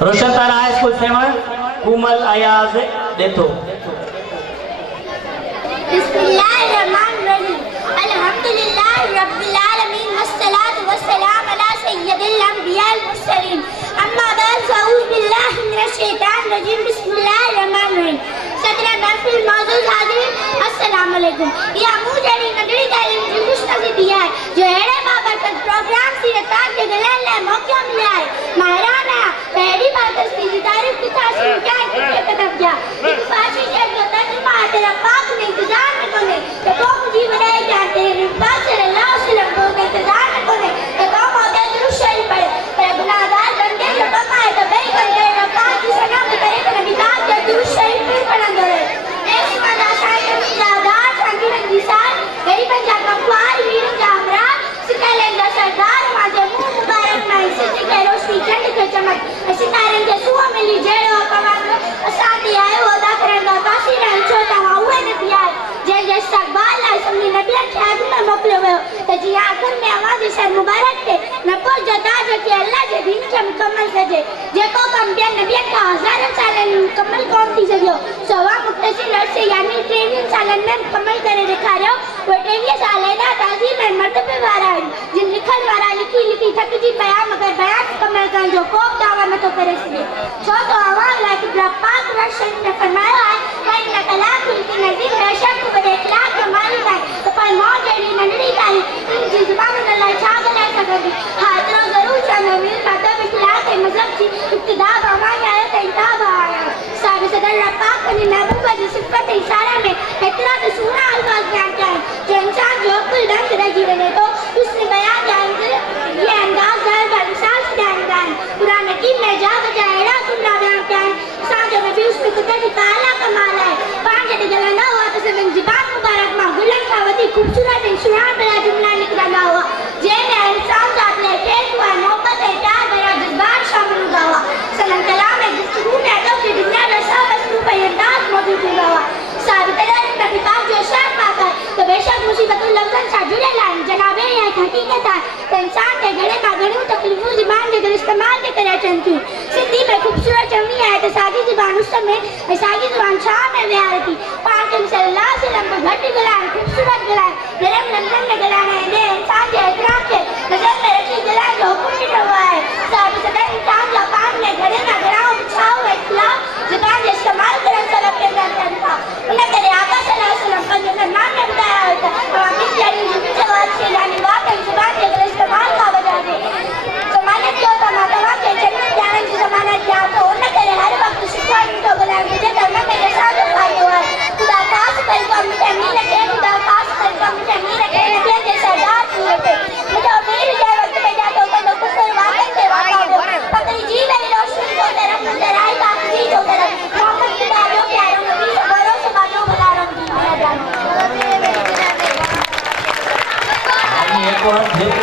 रोशन तारा high school seven कुमल अयाज देतो। बिस्मिल्लाहिर्रहमानिर्रहीम अल्हम्दुलिल्लाहि रब्बिल आलमीन वस्सलातु वस्सलाम अला सय्यदिल अंबियाल मुरसलीन अम्मा बाद फ़अऊज़ु बिल्लाहि मिनश शैतानिर रजीम बिस्मिल्लाहिर्रहमानिर्रहीम। सदर महफिल मौजूद हाज़िरीन अस्सलाम वालेकुम। ये मुझे नगरी तालीम की खुशनसीबी है जो एड़े बाबरकत प्रोग्राम सी रताक के गले ले मौका मिला है। महाराना पहली बार तस्वीर तारीफ की तासीर क्या है कदम क्या एक फाशी के जो तर्जुमा तेरा पाक में इंतजार में कोने तो मुझे बनाए जाते हैं रिबात सल्लल्लाहु अलैहि वसल्लम को इंतजार में कोने तो मौके दुरुशरी पड़े पर गुनाहगार बंदे जो कमाए तो बेई करके रब्बाक की सना में करे तो नबी पाक के दुरुशरी फिर पढ़न दो एक मदा शायद मिलादार संगी रंगीसार गरीब पंजा कफार वीर जामरा सिकलेंदा सरदार माजे मुंह मुबारक नाई से के रोशनी चंद के चमक सितारे के सुआ मिली जेड़ो कमाल साथी आए हो दा करंदा बासी ने छोटा हुए ने दिया जे जे इस्तकबाल है सुन्नी नबी ख्याल में मोकले हुए तो जी आखिर में आवाज सर मुबारक थे न पर जदा जो कि अल्लाह के दिन के मुकम्मल सजे जे को कम बिया नबी का हजारों साल मुकम्मल कौन थी सजो सवा मुक्तसिर से यानी 23 साल में मुकम्मल करे दिखा रहे हो वो 23 साल है ना ताजी में मर्तबे वाला जिन लिखल वाला लिखी लिखी थक जी बयान मगर बयान मुकम्मल कर जो को दावा न तो करे सके सो तो आवाज लाइक पाक रशन ने फरमाया है कई नकला कुल की नजीर बेशक को बड़े इखलाक का मालिक है तो पर मौत जेडी नंदड़ी ताई इन जुबान में अल्लाह छाग ले सके हाजिर जरूर चाहे मिल मतलब इखलाक के मतलब की इब्तिदा हमारे आया तो इंतहा आया साबित सदर पाक ने महबूब की सिफत इशारा में इतना तो सुना अल्फाज बयान किया है जो इंसान जो कुल ढंग से जीवन है तो उसने बयान किया ये अंदाज है बमिसाल से बयान कुरान की में जा बजाएगा सुनना बयान किया है साजो में भी उसमें कुदरत का आला कमाल है पांच जगह ना हुआ तो सब जिबान मुबारक मां गुलन खावती खूबसूरत इंशान बड़ा जुमला निकला ना हुआ जे ने इंसान साथ ले टेक हुआ मोहब्बत है प्यार बड़ा जज्बात शामिल हुआ सलाम कलाम है गुफ्तगू में अदब की दुनिया में सब असलूब है अंदाज मौजूद हुआ साबित है नबी पाक जो शान पाता है तो बेशक मुसीबतुल लफ्ज़न से जुड़े लाइन जनाबे ये हकीकत है तो इंसान के गले का गणु तकलीफों ज़बान के इस्तेमाल के करे चंती सिंधी में खूबसूरत चमनी है तो सादी ज़बान उस समय सादी ज़बान शाम में व्यार थी पाक सल्लल्लाहु अलैहि वसल्लम को घटी गलाए खूबसूरत गलाए नरम लमजम में गलाने दे इंसान के इकराम के नजर में रखी गलाए जो हुक्म हुआ है साबित है इंसान जो पाक